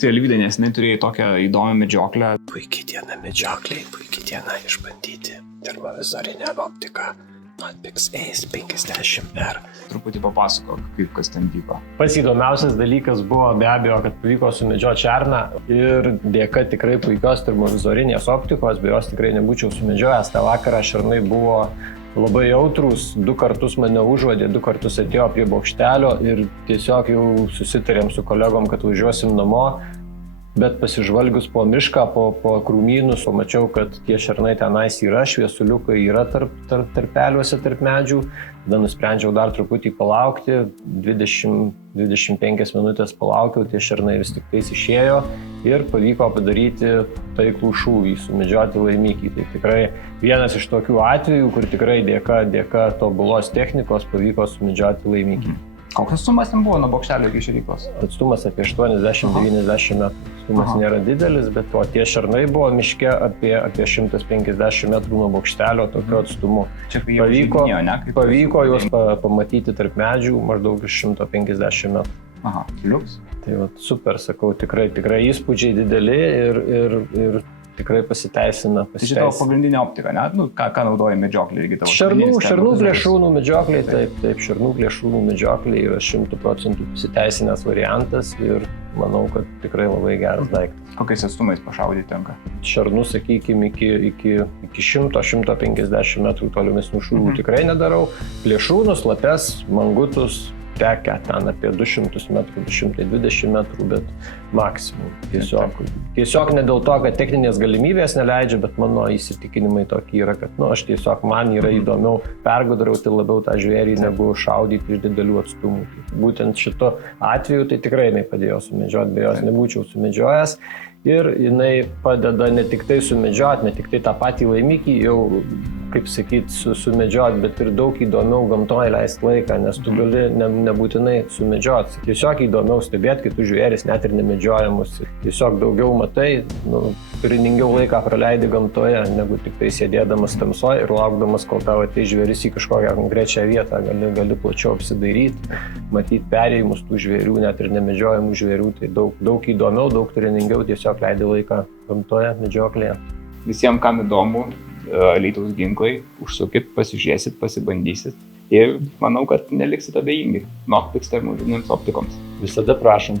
Tai Alvydai, neseniai turėjai tokią įdomią medžioklę. Puikiai diena medžiokliai, puikiai diena išbandyti termovizorinę optiką. Notpix Ace 50R. Truputį papasakok, kaip kas ten vyko. Pats įdomiausias dalykas buvo be abejo, kad pavyko sumedžioti šerną ir dėka tikrai puikios termovizorinės optikos, be jos tikrai nebūčiau sumedžiojęs. Ta vakarą šernai buvo labai jautrūs, 2 kartus mane užuodė, 2 kartus atėjo prie bokštelio ir tiesiog jau susitarėm su kolegom, kad važiuosim namo. Bet pasižvalgius po mišką, po krūmynus, pamačiau, kad tie šernai tenais yra, šviesuliukai yra tarpeliuose, tarp medžių. Tada nusprendžiau dar truputį palaukti, 20-25 minutės palaukiau, tie šernai vis tik tais išėjo ir pavyko padaryti taiklų šūvį, sumedžioti laimikį. Tai tikrai vienas iš tokių atvejų, kur tikrai dėka tobulos technikos pavyko sumedžioti laimikį. Kokias atstumas ten buvo nuo bokštelio iki šėryklos? Atstumas apie 80-90 metrų. Atstumas nėra didelis, bet tie šernai buvo miške apie 150 metrų nuo bokštelio tokiu atstumu. Čia kai jie pavyko juos pamatyti tarp medžių maždaug 150 metrų. Aha, liuks. Tai super, sakau, tikrai įspūdžiai dideli ir tikrai pasiteisina. Tai čia tavo pagrindinė optika, ne? Nu, ką naudoja medžioklė irgi tavo? Šernų plėšrūnų medžioklė, taip, šernų plėšrūnų medžioklė yra 100% pasiteisinęs variantas ir manau, kad tikrai labai geras daiktas. Kokiais atstumais pašaudyti tenka? Šernų, sakykime, iki 100-150 metrų tolimesnių šūvių tikrai nedarau. Plėšrūnus, lapes, mangutus tekę ten apie 200 metrų, 220 metrų, bet maksimum. Tiesiog ne dėl to, kad techninės galimybės neleidžia, bet mano įsitikinimai tokie yra, kad aš tiesiog man yra įdomiau pergudrauti labiau tą žvėrį, negu šaudyti iš didelių atstumų. Būtent šito atveju tai tikrai jinai padėjo sumedžioti, be jos nebūčiau sumedžiojęs. Ir jinai padeda ne tik tai sumedžioti, ne tik tai tą patį laimikį jau, kaip sakyt, sumedžioti, bet ir daug įdomiau gamtoje leisti laiką, nes tu gali nebūtinai sumedžioti. Tiesiog įdomiau stebėti kitus žvėris, net ir nemedžiojamus. Tiesiog daugiau matai, turiningiau laiką praleidi gamtoje, negu tik tai sėdėdamas tamsoje ir laukdamas, kol tavo tai žvėris į kažkokią konkrečią vietą. Gali plačiau apsidairyti, matyti perėjimus tų žvėrių, net ir nemedžiojamų žvėrių. Tai daug įdomiau, daug turiningiau tiesiog leidi laiką gamtoje, medžioklėje. Visiems, kam įdomu, Alytaus ginklai, užsukit, pasižiūrėsit, pasibandysit ir manau, kad neliksit abejingi Notpix termovizorinėms optikoms. Visada prašom.